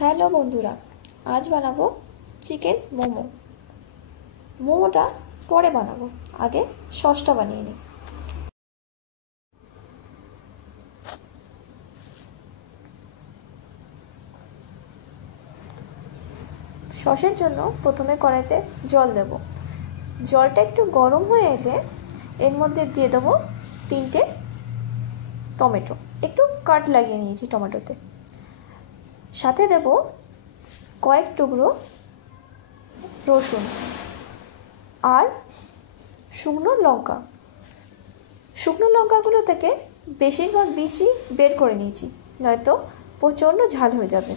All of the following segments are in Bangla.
হ্যালো বন্ধুরা, আজ বানাবো চিকেন মোমো। মোমোটা পরে বানাবো, আগে সসটা বানিয়ে নিই। সসের জন্য প্রথমে কড়াইতে জল দেব। জলটা একটু গরম হয়ে এলে এর মধ্যে দিয়ে দেবো 3টে টমেটো, একটু কাট লাগিয়ে নিয়েছি টমেটোতে। সাথে দেব কয়েক টুকরো রসুন আর শুকনো লঙ্কা। শুকনো লঙ্কাগুলো থেকে বেশিরভাগ বীজই বের করে নিয়েছি, নয়তো প্রচণ্ড ঝাল হয়ে যাবে।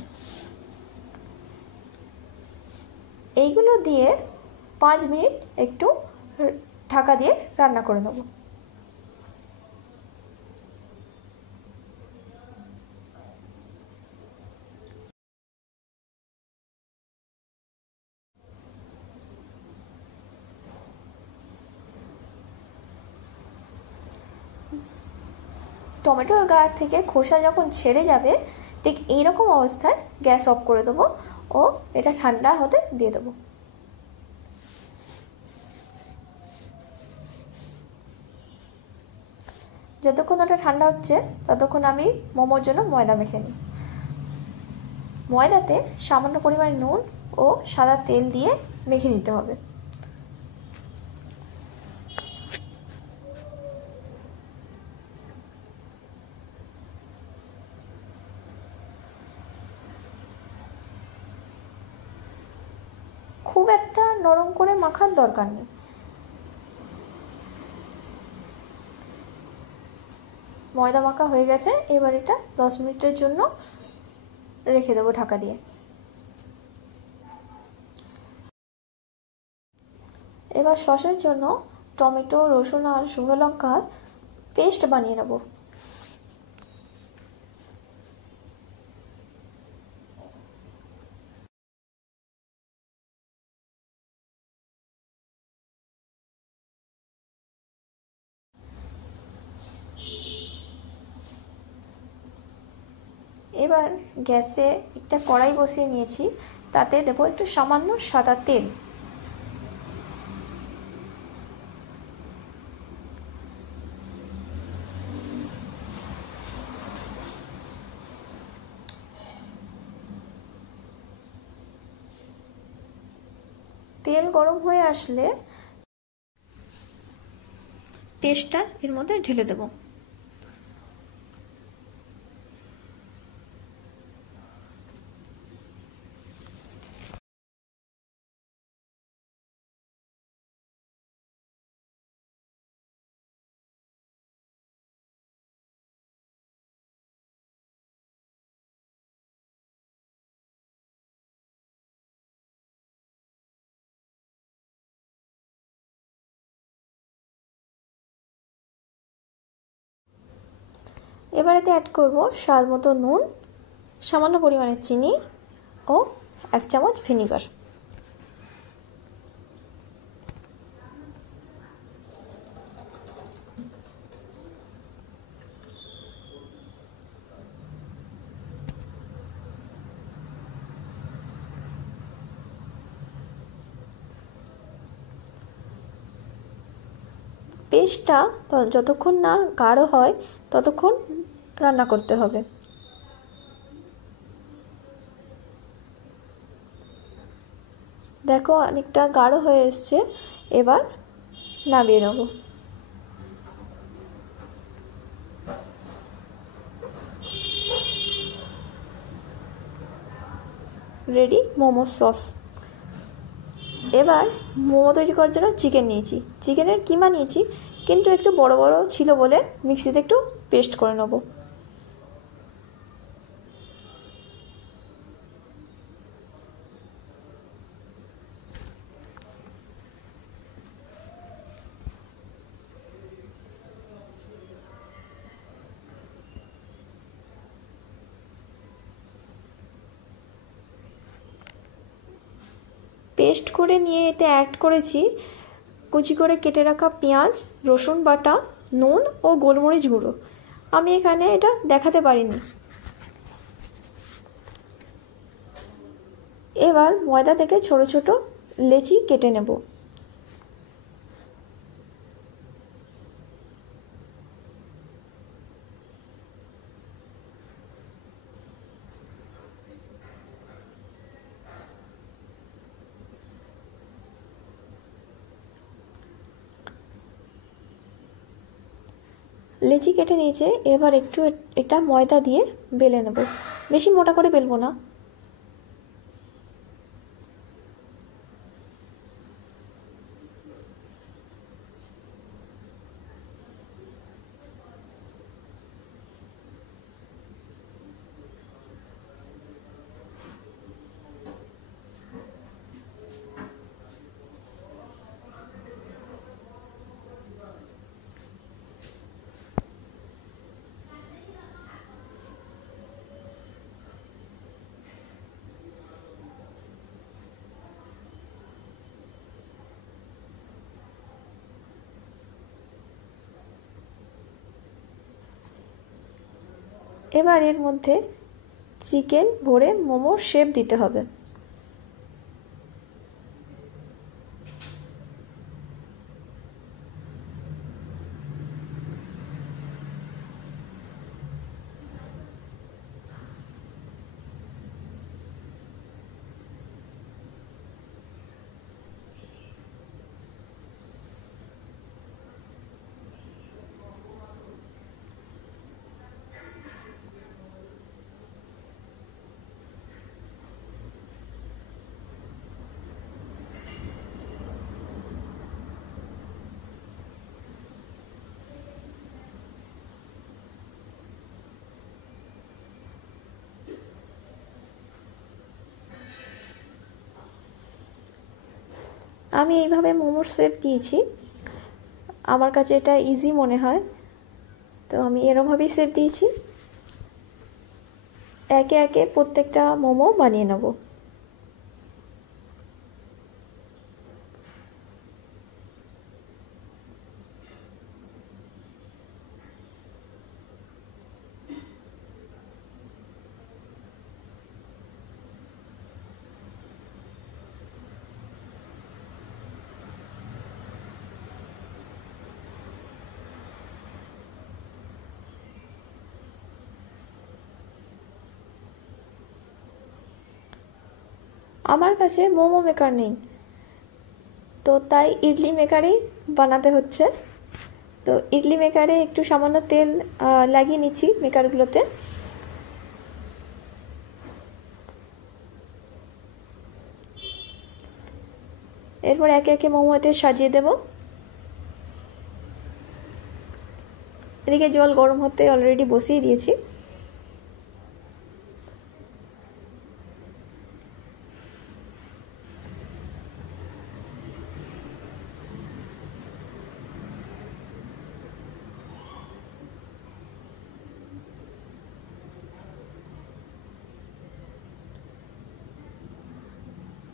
এইগুলো দিয়ে 5 মিনিট একটু ঢাকা দিয়ে রান্না করে নেব। টমেটোর গা থেকে খোসা যখন ছেড়ে যাবে, ঠিক এইরকম অবস্থায় গ্যাস অফ করে দেবো ও এটা ঠান্ডা হতে দিয়ে দেবো। যতক্ষণ ওটা ঠান্ডা হচ্ছে ততক্ষণ আমি মোমোর জন্য ময়দা মেখে নিই। ময়দাতে সামান্য পরিমাণে নুন ও সাদা তেল দিয়ে মেখে নিতে হবে। খুব একটা নরম করে মাখার দরকার নেই। ময়দা মাখা হয়ে গেছে, এবার এটা 10 মিনিটের জন্য রেখে দেবো ঢাকা দিয়ে। এবার সসের জন্য টমেটো, রসুন আর শুকনো লঙ্কার পেস্ট বানিয়ে নেব। এবার গ্যাসে একটা কড়াই বসিয়ে নিয়েছি, তাতে দেবো একটু সামান্য সাদা তেল। তেল গরম হয়ে আসলে পেস্টটা এর মধ্যে ঢেলে দেব। এবার এতে অ্যাড করব স্বাদ মতো নুন, সামান্য পরিমাণে চিনি ও 1 চামচ ভিনিগার। পেস্টটা যতক্ষণ না গাঢ় হয় ততক্ষণ রান্না করতে হবে। দেখো অনেকটা গাঢ় হয়ে এসছে, এবার নামিয়ে নেব। Ready momo sauce. এবার মোমো তৈরি করার জন্য চিকেন নিয়েছি, চিকেনের কিমা নিয়েছি, কিন্তু একটু বড় বড় ছিল বলে মিক্সিতে একটু পেস্ট করে নেব। পেস্ট করে নিয়ে এতে অ্যাড করেছি কুচি করে কেটে রাখা পেঁয়াজ, রসুন বাটা, নুন ও গোলমরিচ গুঁড়ো। আমি এখানে এটা দেখাতে পারিনি। এবার ময়দা থেকে ছোট ছোট লেচি কেটে নেব। লেচি কেটে নিয়েছে, এবার একটু এটা ময়দা দিয়ে বেলে নেব। বেশি মোটা করে বেলবো না। এবার এর মধ্যে চিকেন ভরে মোমোর শেপ দিতে হবে। আমি এইভাবে মোমোর শেপ দিয়েছি, আমার কাছে এটা ইজি মনে হয়, তো আমি এরমভাবেই শেপ দিয়েছি। একে একে প্রত্যেকটা মোমো বানিয়ে নেব। আমার কাছে মোমো মেকার নেই, তো তাই ইডলি মেকারেই বানাতে হচ্ছে। তো ইডলি মেকারে একটু সামান্য তেল লাগিয়ে নিচ্ছি মেকারগুলোতে। এরপর একে একে মোমোতে সাজিয়ে দেব। এদিকে জল গরম হতে অলরেডি বসিয়ে দিয়েছি।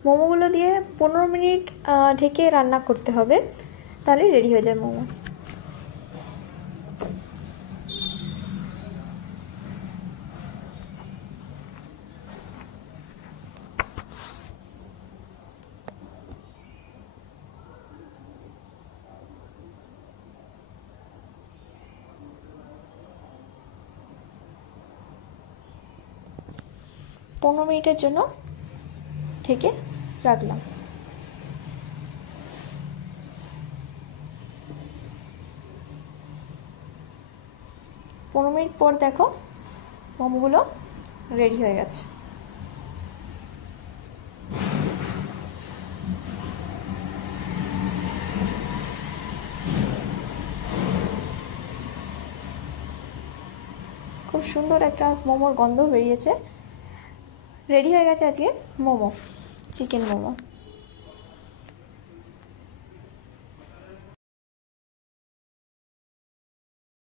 মোমোগুলো দিয়ে 15 মিনিট ঢেকে রান্না করতে হবে, তাহলে রেডি হয়ে যায় মোমো। পনেরো মিনিটের জন্য ঢেকে রাখলাম। পনেরো মিনিট পর দেখো মোমোগুলো রেডি হয়ে গেছে। খুব সুন্দর একটা মোমোর গন্ধ বেরিয়েছে। রেডি হয়ে গেছে আজকে মোমো, চিকেন মোমো।